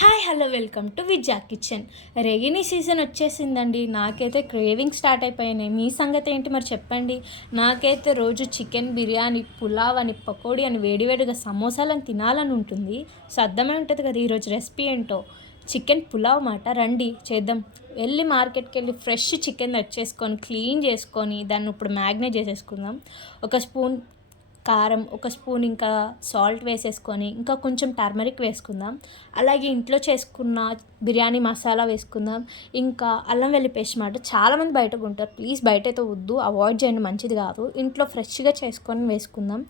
Hi hello welcome to విజా kitchen. Rainy season వచ్చేసిందండి. నాకైతే craving start అయిపోయినాయి. మీ సంగతి ఏంటి మరి చెప్పండి. నాకైతే రోజు చికెన్ బిర్యానీ, పులావ్ అని, పకోడీ అని, వేడివేడిగా సమోసాలని తినాలని ఉంటుంది. సో అర్థమై ఉంటుంది కదా ఈరోజు రెసిపీ ఏంటో. చికెన్ పులావ్ మాట. రండి చేద్దాం. వెళ్ళి మార్కెట్కి వెళ్ళి ఫ్రెష్ చికెన్ తెచ్చేసుకొని క్లీన్ చేసుకొని దాన్ని ఇప్పుడు మ్యాగ్నేట్ చేసేసుకుందాం. ఒక స్పూన్ కారం, ఒక స్పూన్ ఇంకా సాల్ట్ వేసేసుకొని ఇంకా కొంచెం టర్మరిక్ వేసుకుందాం. అలాగే ఇంట్లో చేసుకున్న బిర్యానీ మసాలా వేసుకుందాం. ఇంకా అల్లం వెల్లి పేస్ట్ మాట. చాలామంది బయట కొంటారు, ప్లీజ్ బయట అయితే వద్దు, అవాయిడ్ చేయండి, మంచిది కాదు. ఇంట్లో ఫ్రెష్గా చేసుకొని వేసుకుందాం,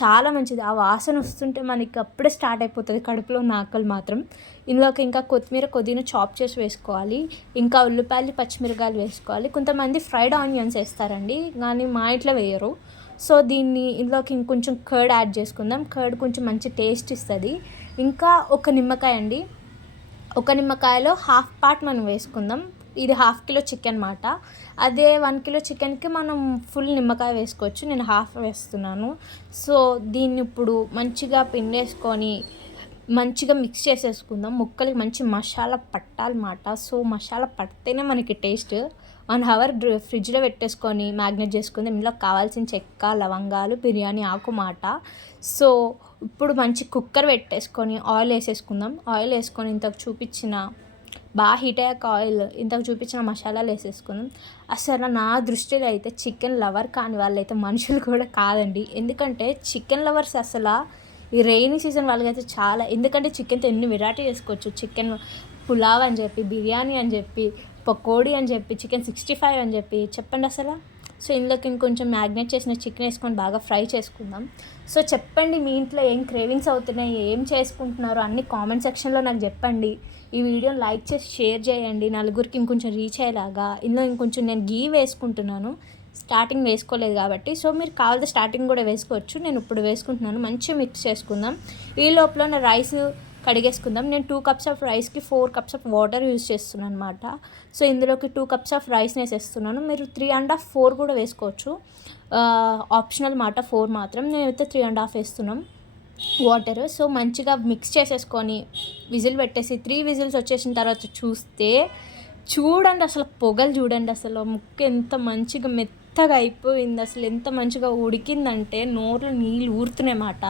చాలా మంచిది. ఆ వాసన వస్తుంటే మనకి అప్పుడే స్టార్ట్ అయిపోతుంది కడుపులో ఉన్న ఆకలి మాత్రం. ఇందులోకి ఇంకా కొత్తిమీర, పుదీనా చాప్ చేసి వేసుకోవాలి. ఇంకా ఉల్లిపాయలు, పచ్చిమిరకాయలు వేసుకోవాలి. కొంతమంది ఫ్రైడ్ ఆనియన్స్ వేస్తారండి, కానీ మా ఇంట్లో వేయరు. సో దీన్ని ఇందులోకి ఇంకొంచెం కర్డ్ యాడ్ చేసుకుందాం. కర్డ్ కొంచెం మంచి టేస్ట్ ఇస్తుంది. ఇంకా ఒక నిమ్మకాయ అండి, ఒక నిమ్మకాయలో హాఫ్ పార్ట్ మనం వేసుకుందాం. ఇది 1/2 కిలో చికెన్ మాట. అదే 1 కిలో చికెన్కి మనం ఫుల్ నిమ్మకాయ వేసుకోవచ్చు, నేను హాఫ్ వేస్తున్నాను. సో దీన్ని ఇప్పుడు మంచిగా పిండేసుకొని మంచిగా మిక్స్ చేసేసుకుందాం. ముక్కలకి మంచి మసాలా పట్టాలన్నమాట. సో మసాలా పడితేనే మనకి టేస్ట్. 1 అవర్ ఫ్రిడ్జ్లో పెట్టేసుకొని మ్యాగ్నేట్ చేసుకుందాం. ఇందులో కావాల్సిన చెక్క, లవంగాలు, బిర్యానీ ఆకు మాట. సో ఇప్పుడు మంచి కుక్కర్ పెట్టేసుకొని ఆయిల్ వేసేసుకుందాం. ఆయిల్ వేసుకొని ఇంతకు చూపించిన బాగా హీట్ అయ్యాక ఆయిల్ ఇంతకు చూపించిన మసాలాలు వేసేసుకుందాం. అసలు నా దృష్టిలో అయితే చికెన్ లవర్ కాని వాళ్ళైతే మనుషులు కూడా కాదండి. ఎందుకంటే చికెన్ లవర్స్ అసలు ఈ రెయినీ సీజన్ వాళ్ళకైతే చాలా, ఎందుకంటే చికెన్తో ఎన్ని వెరైటీ చేసుకోవచ్చు. చికెన్ పులావ్ అని చెప్పి, బిర్యానీ అని చెప్పి, పకోడీ అని చెప్పి, చికెన్ 65 అని చెప్పి, చెప్పండి అసలు. సో ఇందులోకి ఇంకొంచెం మ్యాగ్నేట్ చేసిన చికెన్ వేసుకొని బాగా ఫ్రై చేసుకుందాం. సో చెప్పండి, మీ ఇంట్లో ఏం క్రేవింగ్స్ అవుతున్నాయి, ఏం చేసుకుంటున్నారో అన్ని కామెంట్ సెక్షన్లో నాకు చెప్పండి. ఈ వీడియోని లైక్ చేసి షేర్ చేయండి, నలుగురికి ఇంకొంచెం రీచ్ అయ్యేలాగా. ఇందులో ఇంకొంచెం నేను గీ వేసుకుంటున్నాను, స్టార్టింగ్ వేసుకోలేదు కాబట్టి. సో మీరు కావాలంటే స్టార్టింగ్ కూడా వేసుకోవచ్చు, నేను ఇప్పుడు వేసుకుంటున్నాను. మంచిగా మిక్స్ చేసుకుందాం. ఈ లోపల నా రైస్ కడిగేసుకుందాం. నేను 2 కప్స్ ఆఫ్ రైస్కి 4 కప్స్ ఆఫ్ వాటర్ యూజ్ చేస్తున్నాను అనమాట. సో ఇందులోకి 2 కప్స్ ఆఫ్ రైస్ని వేసేస్తున్నాను. మీరు 3.5 4 కూడా వేసుకోవచ్చు, ఆప్షనల్ మాట. 4 మాత్రం, నేనైతే 3.5 వేస్తున్నాం వాటర్. సో మంచిగా మిక్స్ చేసేసుకొని విజిల్ పెట్టేసి 3 విజిల్స్ వచ్చేసిన తర్వాత చూడండి అసలు పొగలు చూడండి, అసలు ముక్క ఎంత మంచిగా మెత్తగా అయిపోయింది, అసలు ఎంత మంచిగా ఉడికిందంటే నోట్లో నీళ్ళు ఊరుతున్నాయన్నమాట.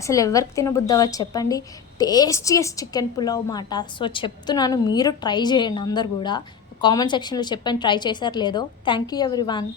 అసలు ఎవరికి తినబుద్దవా చెప్పండి. టేస్టీయెస్ట్ చికెన్ పులావ్ మాట. సో చెప్తున్నాను, మీరు ట్రై చేయండి అందరు కూడా. కామెంట్ సెక్షన్లో చెప్పండి ట్రై చేశారు లేదో. Thank you everyone.